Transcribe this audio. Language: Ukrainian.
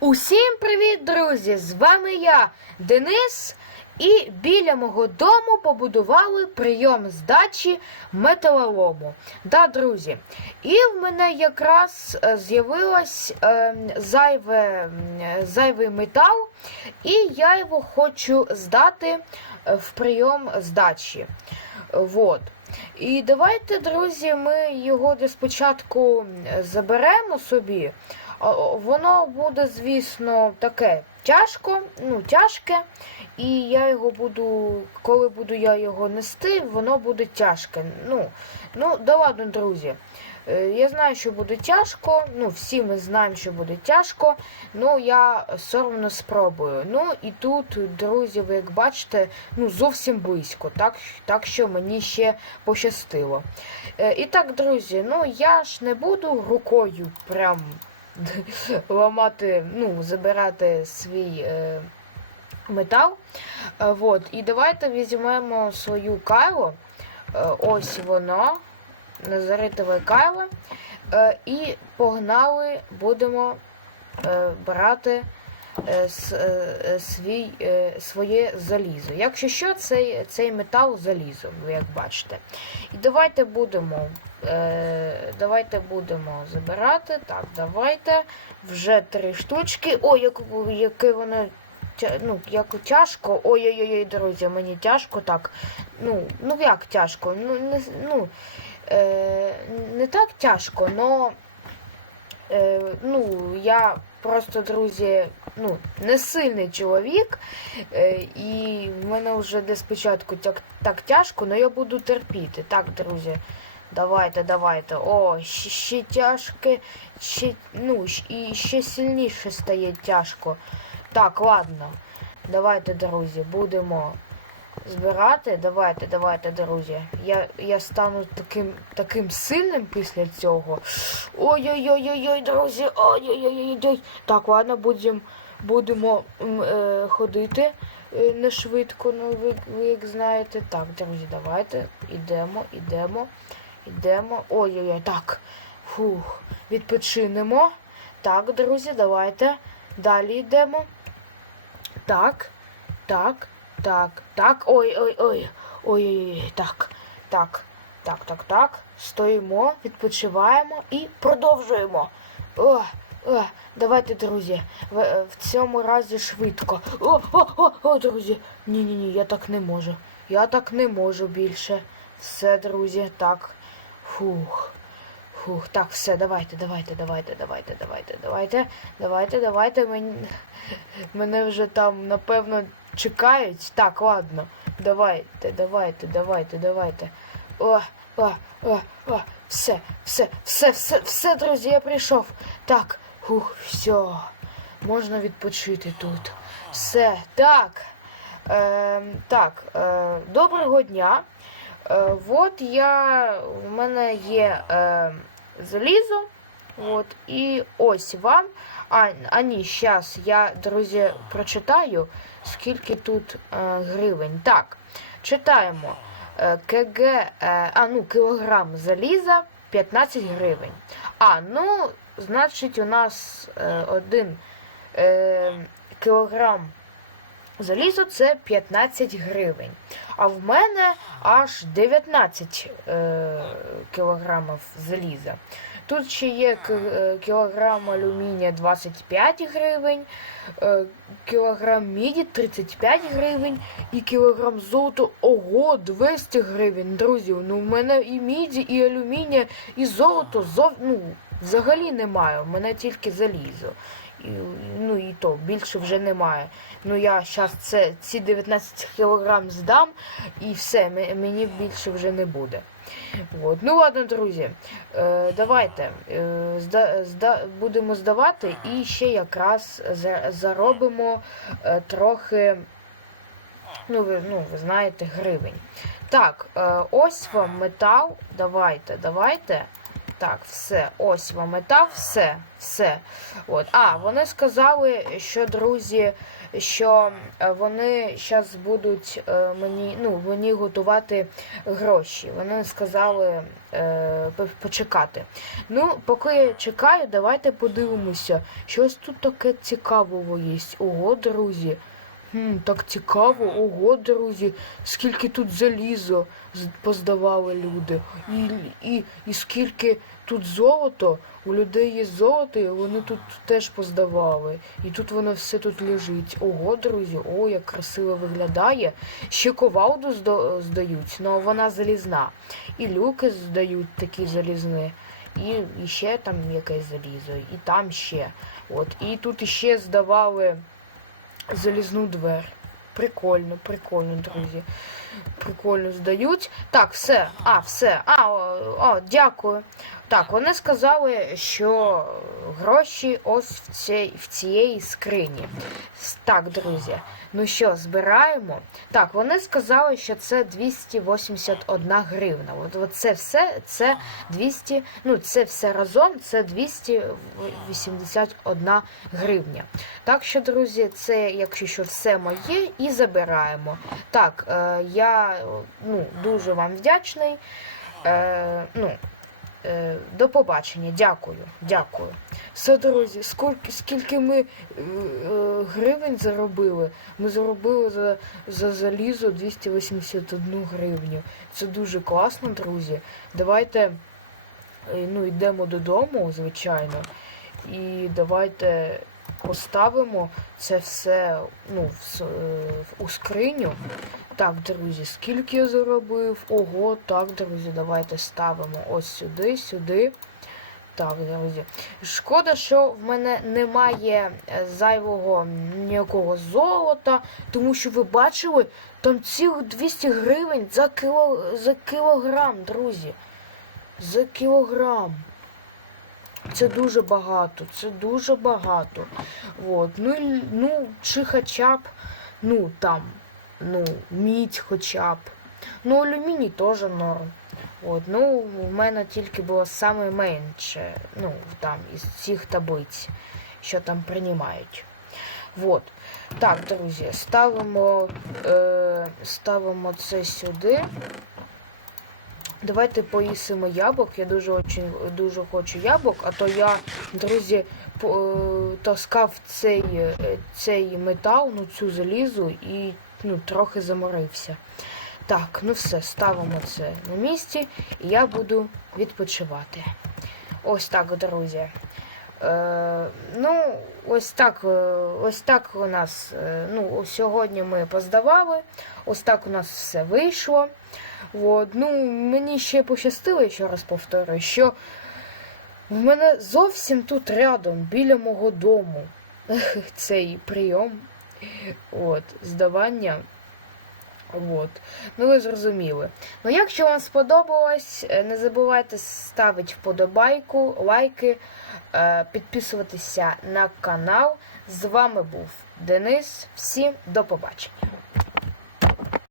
Усім привіт, друзі! З вами я, Денис, і біля мого дому побудували прийом здачі металолому. Да, друзі. І в мене якраз е, з'явилось е, зайве, зайвий метал, і я його хочу здати е, в прийом здачі. Вот. І давайте, друзі, ми його спочатку заберемо собі. Воно буде, звісно, таке тяжко, ну, тяжке, і я його буду, коли буду я його нести, воно буде тяжке. Ну, ну да ладно, друзі. Е, Я знаю, що буде тяжко, ну, всі ми знаємо, що буде тяжко, ну я одно спробую. Ну і тут, друзі, ви як бачите, ну зовсім близько, так, так що мені ще пощастило. Е, І так, друзі, ну я ж не буду рукою прям ламати, ну, забирати свій е, метал. Е, вот. І давайте візьмемо свою кайло. Е, ось воно. Назаритове кайло. Е, і погнали, будемо е, брати свій, е, своє залізо. Якщо що, цей, цей метал залізо, ви як бачите. І давайте будемо. Е, давайте будемо забирати. Так, давайте. Вже три штучки. Ой, як, яке воно. Ну, як тяжко. Ой-ой-ой, друзі, мені тяжко так. Ну, ну як тяжко? Ну, не, ну, е, не так тяжко, но е, ну, я просто, друзі, ну, не сильний чоловік, е, і в мене вже десь спочатку так, так тяжко, але я буду терпіти. Так, друзі. Давайте, давайте. О, ще, тяжке, ще, ну, і ще сильніше стає тяжко. Так, ладно. Давайте, друзі, будемо збирати. Давайте, давайте, друзі. Я, я стану таким, таким сильним після цього. Ой-ой-ой-ой, друзі. Ой-ой-ой-ой. Так, ладно, будемо, будемо е, ходити е, не швидко, ну ви, ви як знаєте. Так, друзі, давайте. Ідемо, ідемо, ідемо. Ой-ой-ой, так. Фух, відпочинемо. Так, друзі, давайте. Далі йдемо. Так, так, так, так. Ой, ой, ой. Ой-ой-ой, так, так, так, так, так. Стоїмо, відпочиваємо і продовжуємо. О, о, давайте, друзі, в, в цьому разі швидко. О, о, о, о, друзі. Ні, ні, ні, я так не можу. Я так не можу більше. Все, друзі, так. Фух. Фух, так, все, давайте, давайте, давайте, давайте, давайте, давайте, давайте, давайте. Мені... Мене вже там, напевно, чекають. Так, ладно. Давайте, давайте, давайте, давайте. О, о, о, о, все, все, все, все, все, друзі, я прийшов. Так, фух, все. Можна відпочити тут. Все, так. Е, так, е, доброго дня. Е, от я, в мене є е, залізо. От, і ось вам. А, а ні, зараз я, друзі, прочитаю, скільки тут е, гривень. Так, читаємо. КГ, е, а, ну, кілограм заліза 15 гривень. А, ну, значить, у нас е, один е, кілограм залізо це 15 гривень. А в мене аж 19 е, кілограмів заліза. Тут ще є е, кілограм алюмінія 25 гривень, е, кілограм міді 35 гривень і кілограм золота ого 200 гривень. Друзі, ну в мене і міді, і алюмінія, і золото зов... ну, взагалі немає. У мене тільки залізо. Ну і то більше вже немає. Ну я зараз це ці 19 кілограм здам і все, мені більше вже не буде. От. Ну ладно, друзі, е, давайте е, зда, зда, будемо здавати і ще якраз за, заробимо е, трохи, ну ви, ну, ви знаєте, гривень. Так, е, ось вам метал. Давайте, давайте. Так, все. Ось вам мета, все, все. От. А, вони сказали, що друзі, що е, вони зараз будуть е, мені, ну, мені готувати гроші. Вони сказали е, почекати. Ну, поки я чекаю, давайте подивимося. Щось тут таке цікавого є. Ого, друзі. Хм, так цікаво, ого, друзі, скільки тут залізо поздавали люди. І, і, і скільки тут золото, у людей є золото, і вони тут теж поздавали. І тут воно все тут лежить. Ого, друзі, о, як красиво виглядає. Ще ковалду здають, але вона залізна. І люки здають такі залізні. І, і ще там якесь залізо, і там ще. От. І тут іще здавали залізну двер. Прикольно, прикольно, друзі. Прикольно здають. Так, все. А, все. А, о, о, дякую. Так, вони сказали, що гроші ось в цій, в цієї скрині. Так, друзі. Ну що, збираємо? Так, вони сказали, що це 281 гривна. От, от це все, це 200, ну це все разом, це 281 гривня. Так що, друзі, це, якщо що, все моє, і забираємо. Так, е, я ну, дуже вам вдячний. Е, ну, е, до побачення, дякую, дякую. Все, друзі, скільки, скільки ми е, е, гривень заробили? Ми заробили за, за залізо 281 гривню. Це дуже класно, друзі. Давайте е, ну, йдемо додому, звичайно. І давайте поставимо це все ну, в, е, у скриню. Так, друзі, скільки я заробив? Ого, так, друзі, давайте ставимо ось сюди, сюди. Так, друзі. Шкода, що в мене немає е, зайвого ніякого золота, тому що ви бачили, там цілих 200 гривень за, кіло, за кілограм, друзі. За кілограм. Це дуже багато, це дуже багато. От. Ну, ну, чи хоча б, ну, там, ну, мідь хоча б. Ну, алюміній теж норм. От, ну, в мене тільки було саме менше, ну, там, із цих таблиць, що там приймають. Вот. Так, друзі, ставимо, е, ставимо це сюди. Давайте поїсимо яблук. Я дуже очень, дуже хочу яблук, а то я, друзі, е, таскав цей, е, цей метал, ну цю залізу і ну, трохи заморився. Так, ну все, ставимо це на місці, і я буду відпочивати. Ось так, друзі. Е, ну, ось так, е, ось так у нас. е, Ну, сьогодні ми поздавали. Ось так у нас все вийшло. От, ну, мені ще пощастило, ще раз повторюю, що в мене зовсім тут рядом, біля мого дому, цей прийом. От, здавання. От. Ну, ви зрозуміли. Ну, якщо вам сподобалось, е, не забувайте ставити вподобайку, лайки, е, підписуватися на канал. З вами був Денис. Всім до побачення.